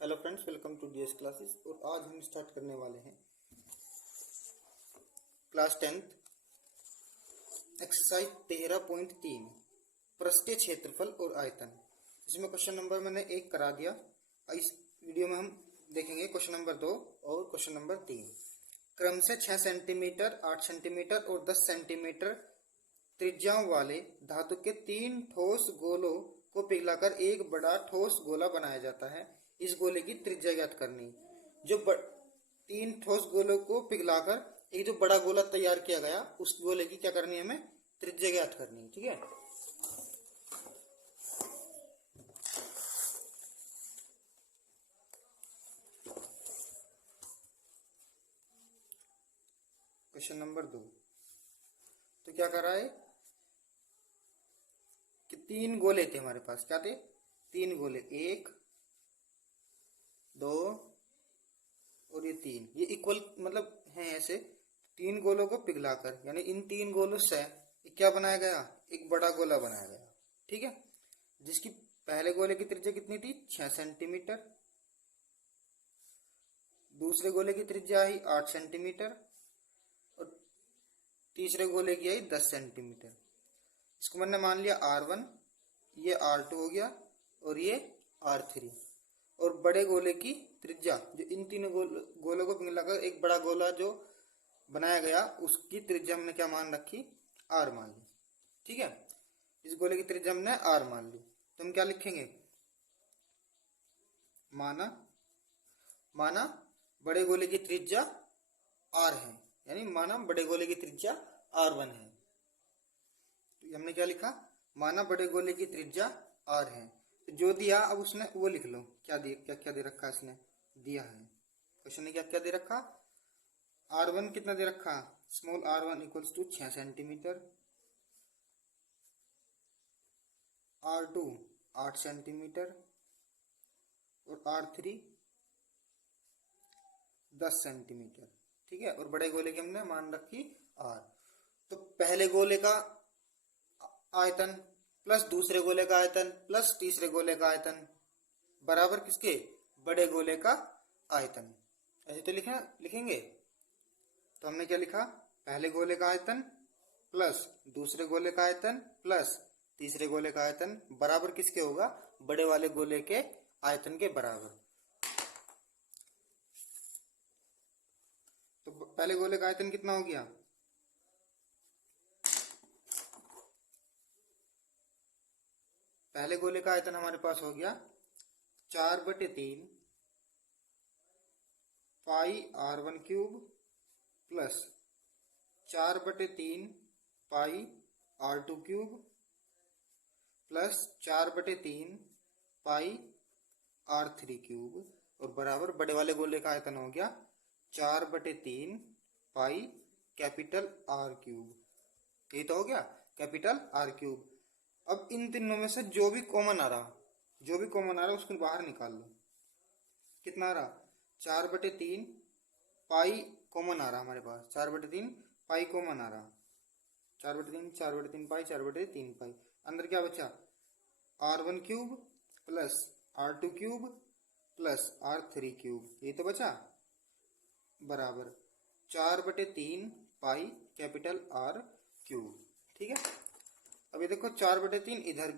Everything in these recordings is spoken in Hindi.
Hello friends, welcome to DS classes. और आज हम स्टार्ट करने वाले हैं क्लास 10 एक्सरसाइज 13.3 पृष्ठीय क्षेत्रफल और आयतन। इसमें क्वेश्चन नंबर मैंने 1 करा दिया। इस वीडियो में हम देखेंगे क्वेश्चन नंबर 2 और क्वेश्चन नंबर 3। क्रम से 6 सेंटीमीटर, 8 सेंटीमीटर और 10 सेंटीमीटर त्रिज्याओं वाले धातु के 3 ठोस गोलों को पिघलाकर एक बड़ा ठोस गोला बनाया जाता है। इस गोले की त्रिज्या ज्ञात करनी। जो 3 ठोस गोलों को पिघलाकर एक जो बड़ा गोला तैयार किया गया, उस गोले की क्या करनी है, हमें त्रिज्या ज्ञात करनी है। ठीक है, क्वेश्चन नंबर 2। तो क्या कर रहा है कि 3 गोले थे हमारे पास। क्या थे? 3 गोले, 1 2 और ये 3, ये इक्वल मतलब है ऐसे। 3 गोलों को पिघलाकर यानी इन 3 गोलों से क्या बनाया गया? एक बड़ा गोला बनाया गया। ठीक है, जिसकी पहले गोले की त्रिज्या कितनी थी? 6 सेंटीमीटर। दूसरे गोले की त्रिज्या आई 8 सेंटीमीटर और तीसरे गोले की आई 10 सेंटीमीटर। इसको मैंने मान लिया R1, ये R2 हो गया और ये R3। और बड़े गोले की त्रिज्या, जो इन तीनों गोलों को मिलाकर एक बड़ा गोला जो बनाया गया, उसकी त्रिज्या हमने क्या मान रखी? R मान ली। ठीक है, इस गोले की त्रिज्या हमने R मान ली। तो हम क्या लिखेंगे? माना बड़े गोले की त्रिज्या R है, यानी माना बड़े गोले की त्रिज्या R1 है। तो हमने क्या लिखा? माना बड़े गोले की त्रिज्या R है। तो जो दिया अब उसने वो लिख लो। क्या दे रखा इसने? दिया है क्वेश्चन ने क्या दे रखा? R1 कितना दे रखा? Small r1 equals to 6 centimeter, R2 8 centimeter और R3 10 सेंटीमीटर। ठीक है, और बड़े गोले की हमने मान रखी R। तो पहले गोले का आयतन प्लस दूसरे गोले का आयतन प्लस तीसरे गोले का आयतन बराबर किसके? बड़े गोले का आयतन। ऐसे तो लिखेंगे। तो हमने क्या लिखा? पहले गोले का आयतन प्लस दूसरे गोले का आयतन प्लस तीसरे गोले का आयतन बराबर किसके होगा? बड़े वाले गोले के आयतन के बराबर। तो पहले गोले का आयतन कितना हो गया? पहले गोले का आयतन हमारे पास हो गया 4/3 पाई R1 क्यूब प्लस 4/3 पाई R2 क्यूब प्लस 4/3 पाई R3 क्यूब और बराबर बड़े वाले गोले का आयतन हो गया 4/3 पाई कैपिटल R क्यूब। यही तो हो गया, कैपिटल R क्यूब। अब इन तीनों में से जो भी कॉमन आ रहा उसको बाहर निकाल लो। कितना आ रहा? 4/3 पाई कॉमन आ रहा हमारे पास। 4/3 पाई कॉमन आ रहा। 4/3 पाई 4/3 पाई। अंदर क्या बचा? R1 cube plus R2 cube plus R3 cube. ये तो बचा बराबर 4/3 पाई कैपिटल R क्यूब। ठीक है, अब ये देखो 4/3 इधर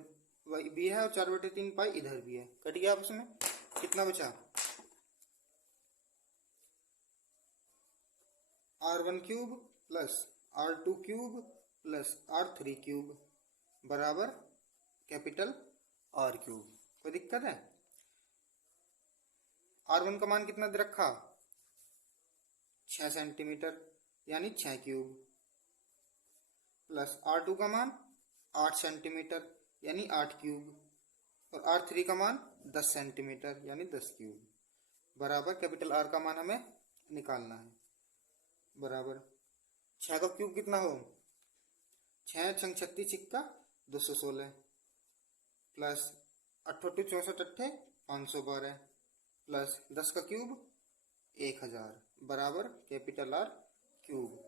भी है और 4/3 पाई इधर भी है, कट गया आपस में। कितना बचा? R1 cube plus R2 cube plus R3 cube बराबर कैपिटल R क्यूब। कोई दिक्कत है? R1 का मान कितना दे रखा? 6 सेंटीमीटर यानी 6 क्यूब प्लस R2 का मान 8 सेंटीमीटर यानी 8 क्यूब और R3 का मान 10 सेंटीमीटर यानी 10 क्यूब बराबर कैपिटल R का मान हमें निकालना है। बराबर 6 का क्यूब कितना हो? 6 छंग 36 सिक्का 216 प्लस 8 64 अट्ठे 512 प्लस 10 का क्यूब 1000 बराबर capital R cube.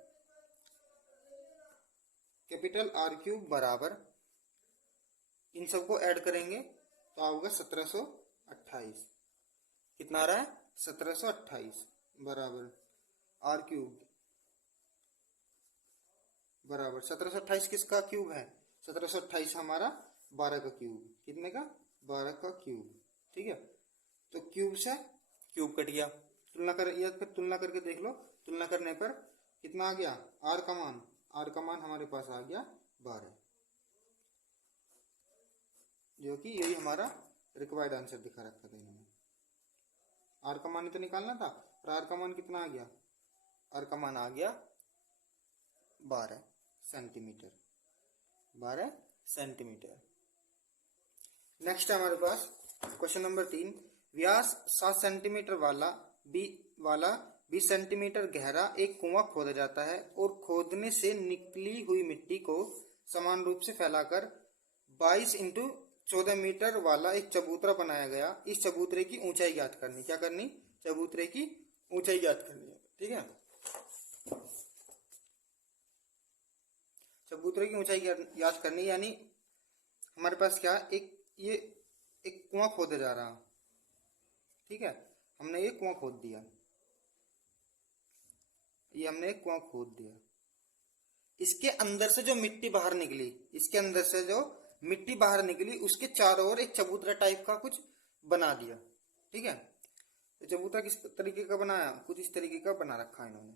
Capital R cube बराबर इन सबको ऐड करेंगे तो आओगे 1728। कितना आ रहा है 1728 बराबर आर क्यूब बराबर 1728 किसका क्यूब है 1728 हमारा 12 का क्यूब कितने का 12 का क्यूब ठीक है। तो क्यूब से क्यूब कट गया तुलना कर या फिर तुलना करके देख लो तुलना करने पर कितना आ गया आर का मान हमारे पास आ गया 12 जो कि यही हमारा रिक्वायर्ड आंसर दिखा रखा था इन्होंने। आर का मान तो निकालना था और आर का मान कितना आ गया आर का मान आ गया 12 सेंटीमीटर 12 सेंटीमीटर। नेक्स्ट है हमारे पास क्वेश्चन नंबर 3 व्यास 7 सेंटीमीटर वाला 20 सेंटीमीटर गहरा एक कुआं खोदा जाता है और खोदने से निकली हुई मिट्टी को समान रूप से फैलाकर 22 इंटू 14 मीटर वाला एक चबूतरा बनाया गया। इस चबूतरे की ऊंचाई ज्ञात करनी क्या करनी चबूतरे की ऊंचाई ज्ञात करनी है ठीक है। चबूतरे की ऊंचाई ज्ञात करनी यानी हमारे पास क्या ये एक कुआं खोदा जा रहा ठीक है। हमने ये कुआं खोद दिया हमने एक कुआं खोद दिया इसके अंदर से जो मिट्टी बाहर निकली इसके अंदर से जो मिट्टी बाहर निकली उसके चारों ओर एक चबूतरा टाइप का कुछ बना दिया ठीक है। तो चबूतरा किस तरीके का बनाया कुछ इस तरीके का बना रखा इन्होंने।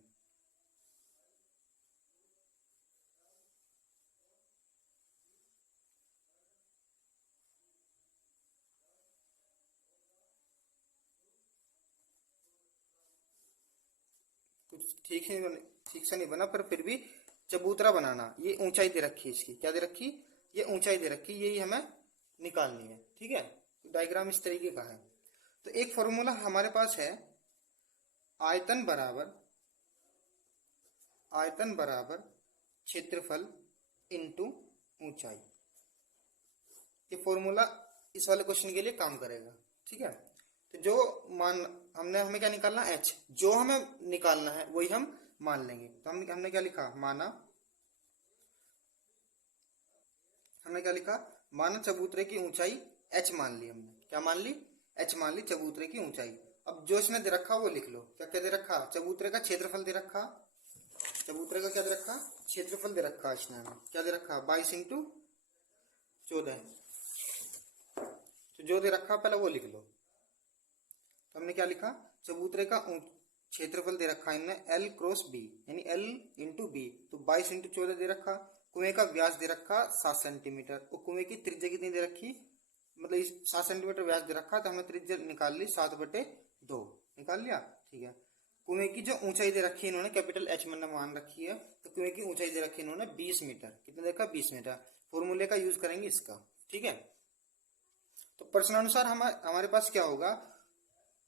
कुछ ठीक से नहीं बना पर फिर भी चबूतरा बनाना ये ऊंचाई दे रखी इसकी क्या दे रखी ये ऊंचाई दे रखी यही हमें निकालनी है ठीक है। डायग्राम इस तरीके का है। तो एक फॉर्मूला हमारे पास है आयतन बराबर क्षेत्रफल इनटू ऊंचाई। ये फॉर्मूला इस वाले क्वेश्चन के लिए काम करेगा ठीक है। तो जो मान हमें क्या निकालना h जो हमें निकालना है वही हम मान लेंगे। तो हमने क्या लिखा माना चबूतरे की ऊंचाई h मान ली हमने क्या मान ली h मान ली चबूतरे की ऊंचाई। अब जो इसने दे रखा वो लिख लो क्या क्या दे रखा चबूतरे का क्षेत्रफल दे रखा चबूतरे का क्या दे रखा क्षेत्रफल दे रखा इसने क्या दे रखा 22 इंटू 14 तो जो दे रखा पहले वो लिख लो। तो हमने क्या लिखा चबूतरे का क्षेत्रफल दे रखा इनने L क्रॉस B यानी L इंटू बी तो 22 इंटू 14 दे रखा। कुएं का व्यास दे रखा 7 सेंटीमीटर और कुएं की त्रिज्या कितनी दे रखी मतलब 7 सेंटीमीटर व्यास दे रखा तो हमने त्रिज्या निकाल ली 7/2 निकाल लिया ठीक है। कुएं की जो ऊंचाई दे रखी इन्होंने कैपिटल H मैंने मान रखी है तो कुएं की ऊंचाई दे रखी इन्होंने 20 मीटर कितना देखा 20 मीटर फॉर्मूले का यूज करेंगे इसका ठीक है। तो प्रश्नानुसार हमारे पास क्या होगा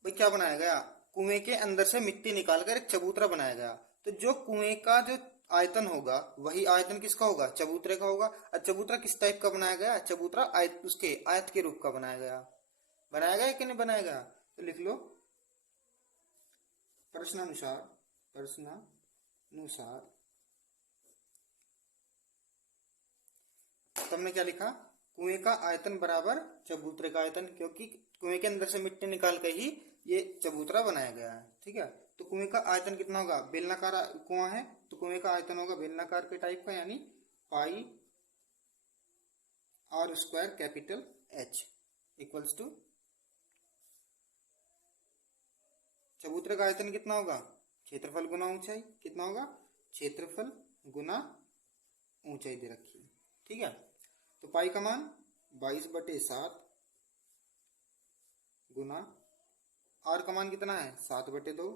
भाई क्या बनाया गया कुएं के अंदर से मिट्टी निकालकर एक चबूतरा बनाया गया। तो जो कुएं का जो आयतन होगा वही आयतन किसका होगा चबूतरे का होगा। और चबूतरा किस टाइप का बनाया गया चबूतरा उसके आयत के रूप का बनाया गया कि नहीं बनाया गया। तो लिख लो प्रश्नानुसार तुमने क्या लिखा कुएं का आयतन बराबर चबूतरे का आयतन क्योंकि कुएं के अंदर से मिट्टी निकाल के ही ये चबूतरा बनाया गया है ठीक है। तो कुएं का आयतन कितना होगा बेलनाकार कुआं है तो कुएं का आयतन होगा बेलनाकार के टाइप का यानी pi r square capital H equals to चबूतरे का आयतन कितना होगा क्षेत्रफल गुना ऊंचाई कितना होगा क्षेत्रफल गुना ऊंचाई दे रखी है ठीक है। तो पाई का मान 22/7 गुना आर का मान कितना है 7/2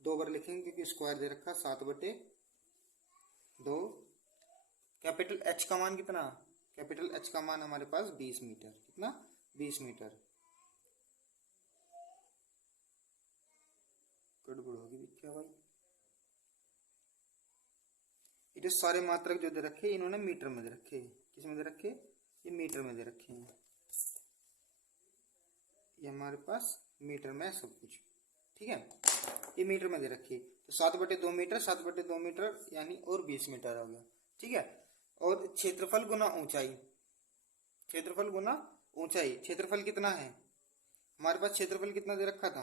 दो बार लिखेंगे क्योंकि स्क्वायर दे रखा 7/2 कैपिटल H का मान कितना कैपिटल H का मान हमारे पास 20 मीटर कितना 20 मीटर गड़बड़ होगी क्या भाई ये सारे मात्रक जो दे रखे इन्होंने मीटर में दे रखे किस में दे रखे ये मीटर में दे रखे हैं ये हमारे पास मीटर में सब कुछ ठीक है ये मीटर में दे रखी तो 7/2 मीटर 7/2 मीटर यानी और 20 मीटर हो गया ठीक है। और क्षेत्रफल गुना ऊंचाई क्षेत्रफल कितना है हमारे पास क्षेत्रफल कितना दे रखा था?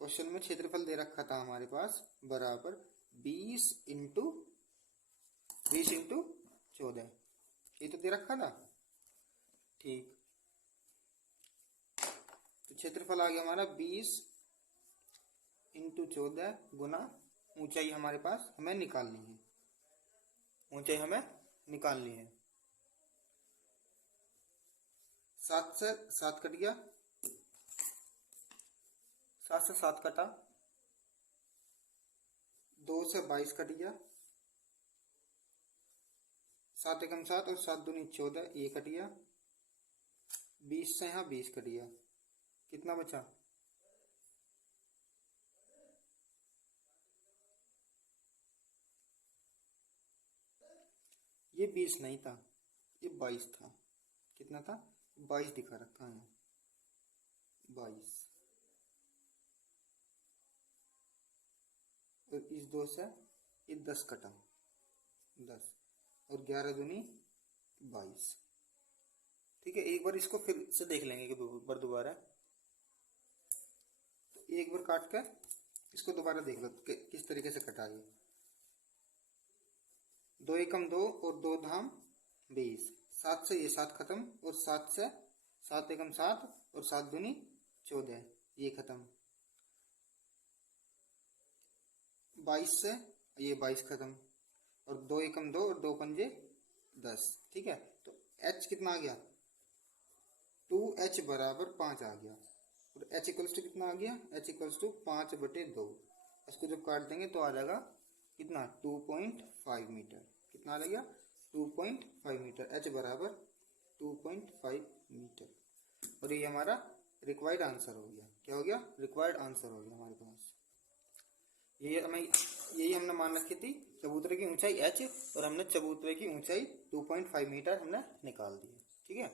क्वेश्चन में क्षेत्रफल दे रखा था हमारे पास बराबर 20 इंटू 14, ये तो दे रखा था। ठीक, तो क्षेत्रफल आ गया हमारा 20 इंटू 14 गुना ऊंचाई हमारे पास हमें निकालनी है, ऊंचाई हमें निकालनी है। 7 से 7 कट गया, 7 से 7 कटा, 2 से 22 कट गया, 7 एकम 7 और 7 दूनी 14, ये कट गया। 20 से यहाँ 20 कट गया, कितना बचा? ये 20 नहीं था, ये 22 था। कितना था? 22 दिखा रखा है, 22। और इस 2 से ये 10 कटा, 10 और 11 दूनी 22। ठीक है, एक बार इसको फिर से देख लेंगे कि दोबारा एक बार काट कर इसको दोबारा देख लो किस तरीके से कटा है। 2 एकम 2 और 2 धाम 20, 7 से ये 7 खत्म और 7 से 7 एकम 7 और 7 दूनी 14, ये खत्म। 22 से ये 22 खत्म और 2 एकम 2 और 2 पंजे 10। ठीक है, तो h कितना आ गया? 2h बराबर 5 आ गया। और h इक्वल्स टू कितना आ गया? h equals to 5/2। इसको जब काट देंगे तो आ जाएगा कितना? 2.5 मीटर। कितना आ जाएगा? 2.5 मीटर। h बराबर 2.5 मीटर। और ये हमारा रिक्वायर्ड आंसर हो गया। क्या हो गया? रिक्वायर्ड आंसर हो गया हमारे पास। यही हमने मान रखी थी चबूतरे की ऊंचाई h और हमने चबूतरे की ऊंचाई 2.5 मीटर हमने निकाल दी। ठीक है।